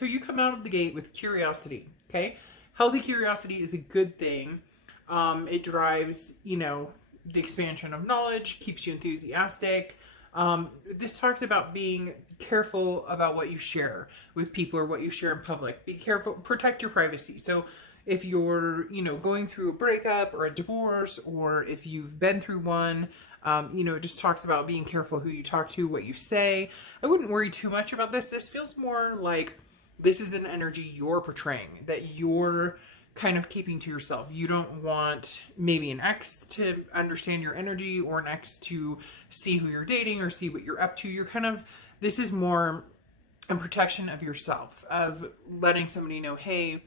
So you come out of the gate with curiosity, okay? Healthy curiosity is a good thing. It drives, the expansion of knowledge, keeps you enthusiastic. This talks about being careful about what you share with people or what you share in public. Be careful, protect your privacy. So if you're, going through a breakup or a divorce, or if you've been through one, it just talks about being careful who you talk to, what you say. I wouldn't worry too much about this. This feels more like this is an energy you're portraying, that you're kind of keeping to yourself. You don't want maybe an ex to understand your energy, or an ex to see who you're dating or see what you're up to. You're kind of, this is more a protection of yourself, of letting somebody know, hey,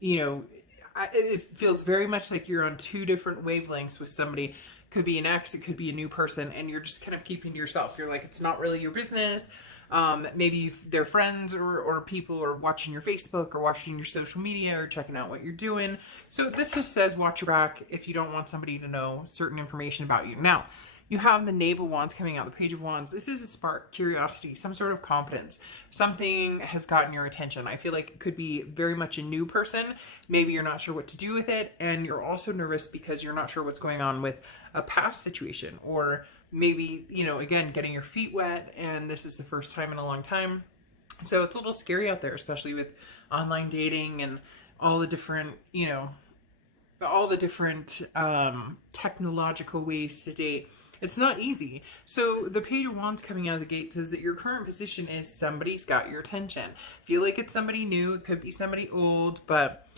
it feels very much like you're on two different wavelengths with somebody. Could be an ex, it could be a new person, and you're just kind of keeping to yourself. You're like, it's not really your business. Maybe they're friends or people are watching your Facebook or watching your social media or checking out what you're doing. So this just says watch your back if you don't want somebody to know certain information about you. Now, you have the Knave of Wands coming out, the Page of Wands. This is a spark, curiosity, some sort of confidence. Something has gotten your attention. I feel like it could be very much a new person. Maybe you're not sure what to do with it, and you're also nervous because you're not sure what's going on with a past situation, or maybe, again, getting your feet wet, and this is the first time in a long time. So it's a little scary out there, especially with online dating and all the different, technological ways to date. It's not easy. So the Page of Wands coming out of the gate says that your current position is somebody's got your attention. Feel like it's somebody new. It could be somebody old, but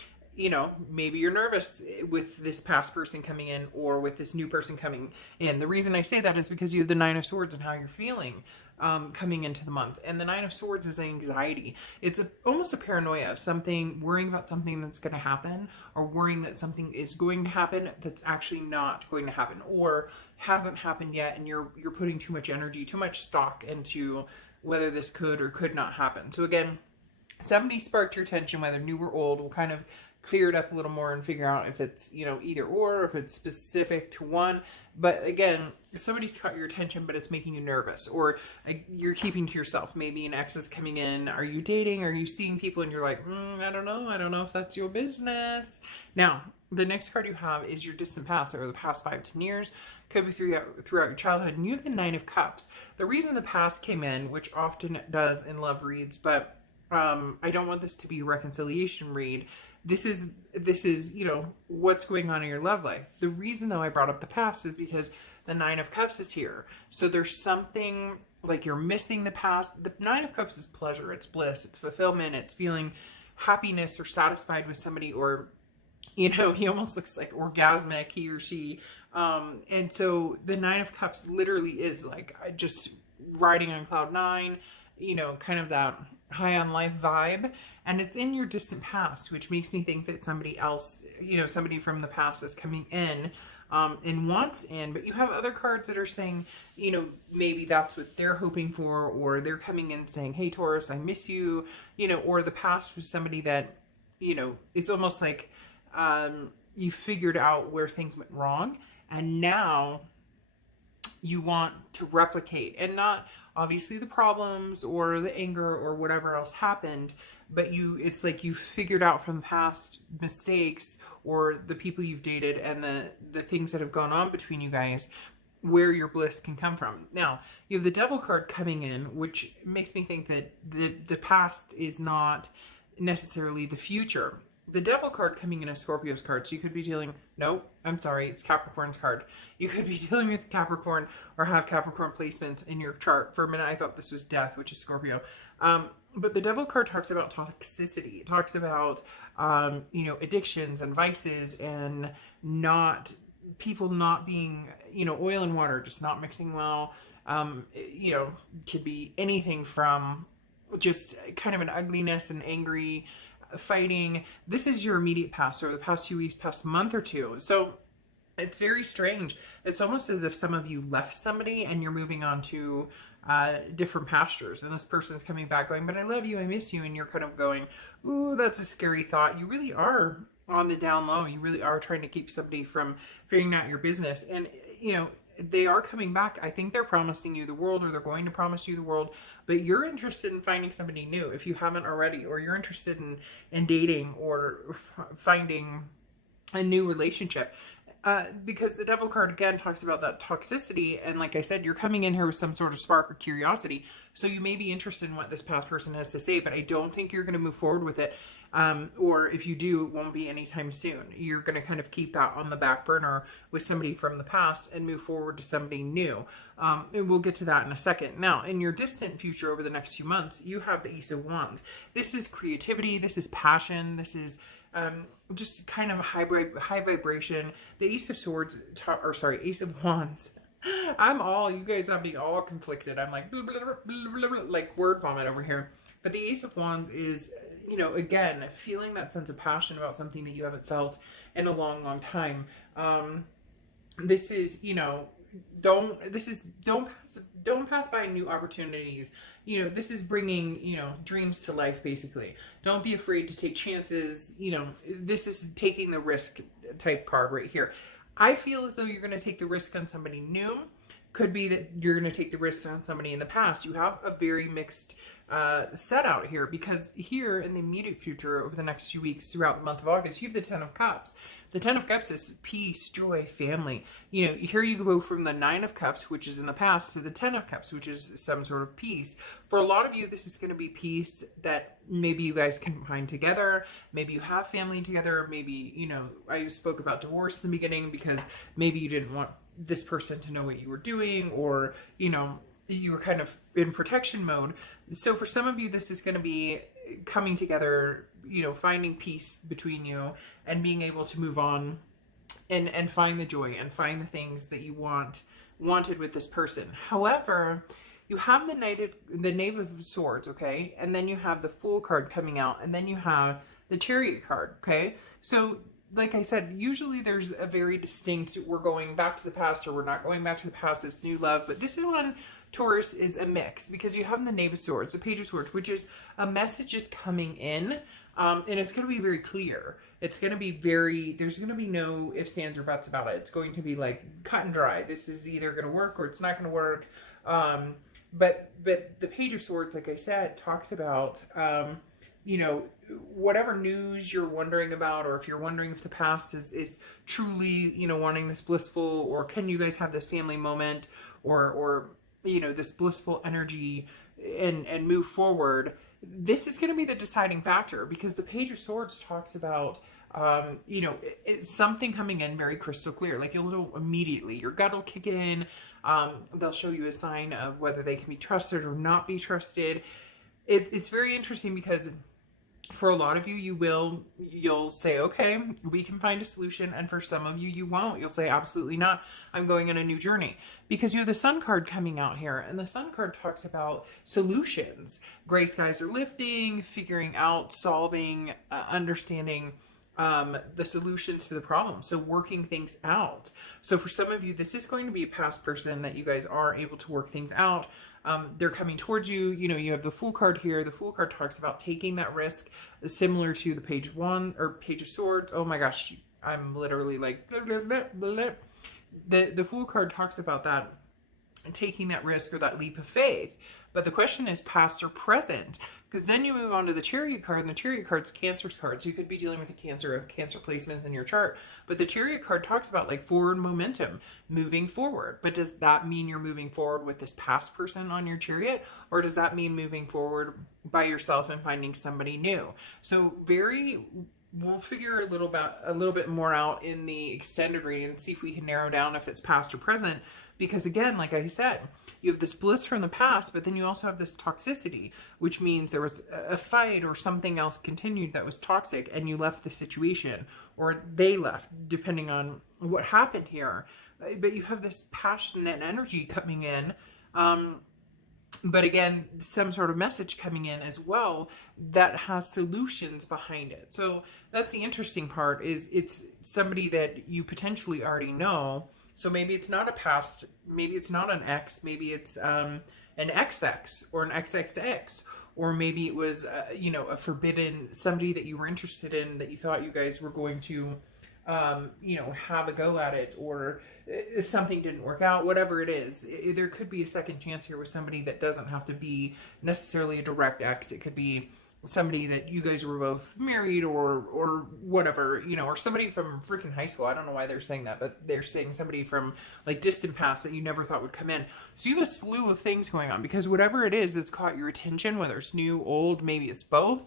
maybe you're nervous with this past person coming in or with this new person coming in. The reason I say that is because you have the Nine of Swords and how you're feeling coming into the month. And the Nine of Swords is anxiety. It's almost a paranoia of something, worrying about something that's going to happen, or worrying that something is going to happen that's actually not going to happen, or hasn't happened yet, and you're putting too much energy, too much stock into whether this could or could not happen. So again, somebody sparked your attention, whether new or old. We'll kind of clear it up a little more and figure out if it's, either or if it's specific to one. But again, somebody's caught your attention, but it's making you nervous, or you're keeping to yourself. Maybe an ex is coming in. Are you dating? Are you seeing people? And you're like, I don't know. I don't know if that's your business. Now, the next card you have is your distant past, or the past 5-10 years. Could be throughout your childhood. And you have the Nine of Cups. The reason the past came in, which often does in love reads, but I don't want this to be a reconciliation read. This is, what's going on in your love life. The reason, though, I brought up the past is because the Nine of Cups is here. So there's something like you're missing the past. The Nine of Cups is pleasure. It's bliss. It's fulfillment. It's feeling happiness or satisfied with somebody, or, he almost looks like orgasmic, he or she. And so the Nine of Cups literally is like just riding on cloud nine, kind of that high on life vibe. And it's in your distant past, which makes me think that somebody else, somebody from the past is coming in and wants in. But you have other cards that are saying, maybe that's what they're hoping for, or they're coming in saying, hey, Taurus, I miss you, or the past was somebody that, it's almost like you figured out where things went wrong, and now you want to replicate, and not obviously the problems or the anger or whatever else happened, but it's like you figured out from past mistakes or the people you've dated and the things that have gone on between you guys, where your bliss can come from. Now, you have the Devil card coming in, which makes me think that the past is not necessarily the future. The Devil card coming in is Scorpio's card, so you could be dealing, it's Capricorn's card. You could be dealing with Capricorn or have Capricorn placements in your chart. For a minute, I thought this was Death, which is Scorpio. But the Devil card talks about toxicity. It talks about, addictions and vices, and people not being, oil and water, just not mixing well. Could be anything from just kind of an ugliness and angry fighting. This is your immediate past, or the past few weeks, past month or two. So it's very strange. It's almost as if some of you left somebody and you're moving on to different pastures, and this person is coming back going, but I love you, I miss you, and you're kind of going, ooh, that's a scary thought. You really are on the down low. You really are trying to keep somebody from figuring out your business. And they are coming back. I think they're promising you the world, or they're going to promise you the world, but you're interested in finding somebody new if you haven't already, or you're interested in dating or finding a new relationship. Because the Devil card again talks about that toxicity, and like I said, you're coming in here with some sort of spark or curiosity, so you may be interested in what this past person has to say, but I don't think you're going to move forward with it. Or if you do, it won't be anytime soon. You're going to kind of keep that on the back burner with somebody from the past and move forward to somebody new. And we'll get to that in a second. Now, in your distant future over the next few months, you have the Ace of Wands. This is creativity. This is passion. This is just kind of high vibration. The Ace of Swords, Ace of Wands. You guys have me all conflicted. I'm like, blah, blah, blah, blah, blah, like word vomit over here. But the Ace of Wands is, you know, again, feeling that sense of passion about something that you haven't felt in a long, long time. This is, you know, don't pass by new opportunities. You know, this is bringing, you know, dreams to life, basically. Don't be afraid to take chances. You know, this is taking the risk type card right here. I feel as though you're going to take the risk on somebody new. Could be that you're going to take the risk on somebody in the past. You have a very mixed set out here, because here in the immediate future, over the next few weeks throughout the month of August, you have the Ten of Cups. The Ten of Cups is peace, joy, family. You know, here you go from the Nine of Cups, which is in the past, to the Ten of Cups, which is some sort of peace. For a lot of you, this is going to be peace that maybe you guys can find together. Maybe you have family together. Maybe, you know, I spoke about divorce in the beginning because maybe you didn't want this person to know what you were doing, or, you know, you were kind of in protection mode. So for some of you, this is going to be coming together, you know, finding peace between you and being able to move on and find the joy and find the things that you wanted with this person. However, you have the Knave of Swords, okay? And then you have the Fool card coming out, and then you have the Chariot card, okay? So like I said, usually there's a very distinct, we're going back to the past or we're not going back to the past, it's new love. But this is one, Taurus, is a mix, because you have the Knave of Swords, the Page of Swords, which is a message is coming in, and it's going to be very clear. It's going to be there's going to be no ifs, ands, or buts about it. It's going to be like cut and dry. This is either going to work or it's not going to work. But the Page of Swords, like I said, talks about, you know, whatever news you're wondering about, or if you're wondering if the past is truly, you know, wanting this blissful, or can you guys have this family moment, or you know, this blissful energy and move forward. This is going to be the deciding factor, because the Page of Swords talks about, you know, it's something coming in very crystal clear. Like, you'll know immediately, your gut will kick in. They'll show you a sign of whether they can be trusted or not be trusted. It's very interesting, because for a lot of you, you'll say, okay, we can find a solution. And for some of you, you won't. You'll say, absolutely not. I'm going on a new journey. Because you have the Sun card coming out here. And the Sun card talks about solutions. Gray skies are lifting, figuring out, solving, understanding the solutions to the problem. So working things out. So for some of you, this is going to be a past person that you guys are able to work things out. They're coming towards you. You know, you have the Fool card here. The Fool card talks about taking that risk, similar to the Page of Wands or Page of Swords. Oh my gosh, I'm literally like, blah, blah, blah, blah. The Fool card talks about that, taking that risk or that leap of faith. But the question is past or present, because then you move on to the Chariot card, and the Chariot card's Cancer's card. So you could be dealing with a Cancer placements in your chart. But the Chariot card talks about like forward momentum, moving forward. But does that mean you're moving forward with this past person on your Chariot? Or does that mean moving forward by yourself and finding somebody new? So we'll figure a little bit more out in the extended reading and see if we can narrow down if it's past or present. Because again, like I said, you have this bliss from the past, but then you also have this toxicity, which means there was a fight or something else continued that was toxic, and you left the situation, or they left, depending on what happened here. But you have this passion and energy coming in. But again, some sort of message coming in as well that has solutions behind it. So that's the interesting part, is it's somebody that you potentially already know. So maybe it's not a past, maybe it's not an ex, maybe it's an XX or an XXX, or maybe it was, you know, a forbidden, somebody that you were interested in that you thought you guys were going to, you know, have a go at it, or something didn't work out, whatever it is. There could be a second chance here with somebody that doesn't have to be necessarily a direct ex. It could be somebody that you guys were both married or whatever, you know, or somebody from freaking high school. I don't know why they're saying that, but they're saying somebody from like distant past that you never thought would come in. So you have a slew of things going on, because whatever it is that's caught your attention, whether it's new, old, maybe it's both,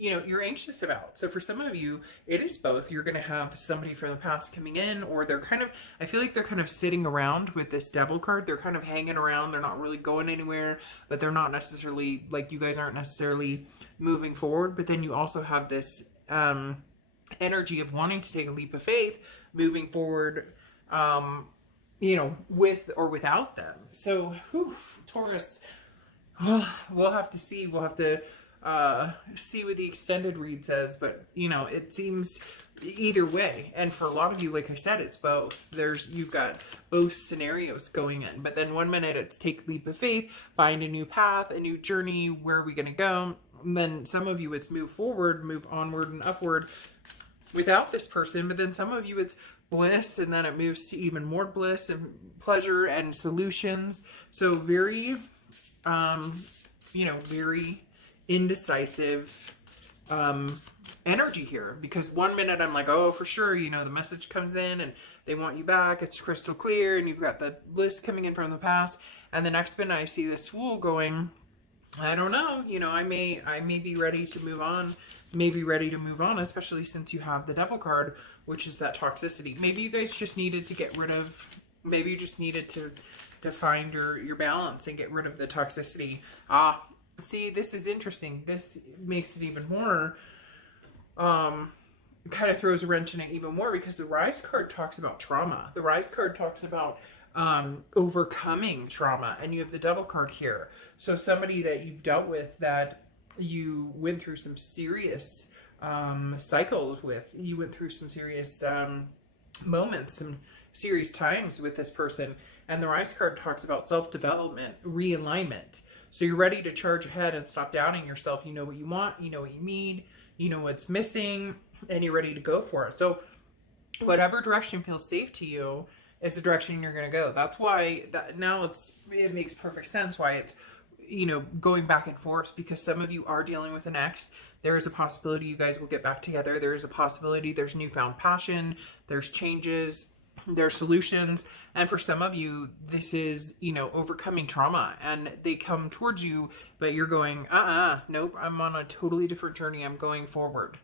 you know, you're anxious about. So for some of you, it is both. You're going to have somebody from the past coming in, or they're kind of, I feel like they're kind of sitting around with this devil card. They're kind of hanging around. They're not really going anywhere, but they're not necessarily, like, you guys aren't necessarily moving forward. But then you also have this energy of wanting to take a leap of faith, moving forward, you know, with or without them. So, whew, Taurus, we'll have to see. We'll have to see what the extended read says, but you know, it seems either way. And for a lot of you, like I said, it's both. You've got both scenarios going in, but then one minute it's take a leap of faith, find a new path, a new journey, where are we going to go? And then some of you, it's move forward, move onward and upward without this person. But then some of you, it's bliss, and then it moves to even more bliss and pleasure and solutions. So very, you know, very indecisive energy here, because one minute I'm like, oh, for sure, you know, the message comes in and they want you back, it's crystal clear, and you've got the list coming in from the past, and the next minute I see this Fool going, I don't know, you know, I may be ready to move on, especially since you have the Devil card, which is that toxicity. Maybe you guys just needed to get rid of, maybe you just needed to find your balance and get rid of the toxicity. See, this is interesting. This makes it even more, kind of throws a wrench in it even more, because the Rise card talks about trauma. The Rise card talks about overcoming trauma, and you have the Devil card here. So somebody that you've dealt with, that you went through some serious cycles with, you went through some serious moments, some serious times with this person. And the Rise card talks about self-development, realignment. So you're ready to charge ahead and stop doubting yourself. You know what you want, you know what you need, you know what's missing, and you're ready to go for it. So whatever direction feels safe to you is the direction you're going to go. That's why now it makes perfect sense why it's, you know, going back and forth, because some of you are dealing with an ex. There is a possibility you guys will get back together. There is a possibility there's newfound passion, there's changes, there's solutions. And for some of you, this is, you know, overcoming trauma, and they come towards you, but you're going, nope, I'm on a totally different journey. I'm going forward.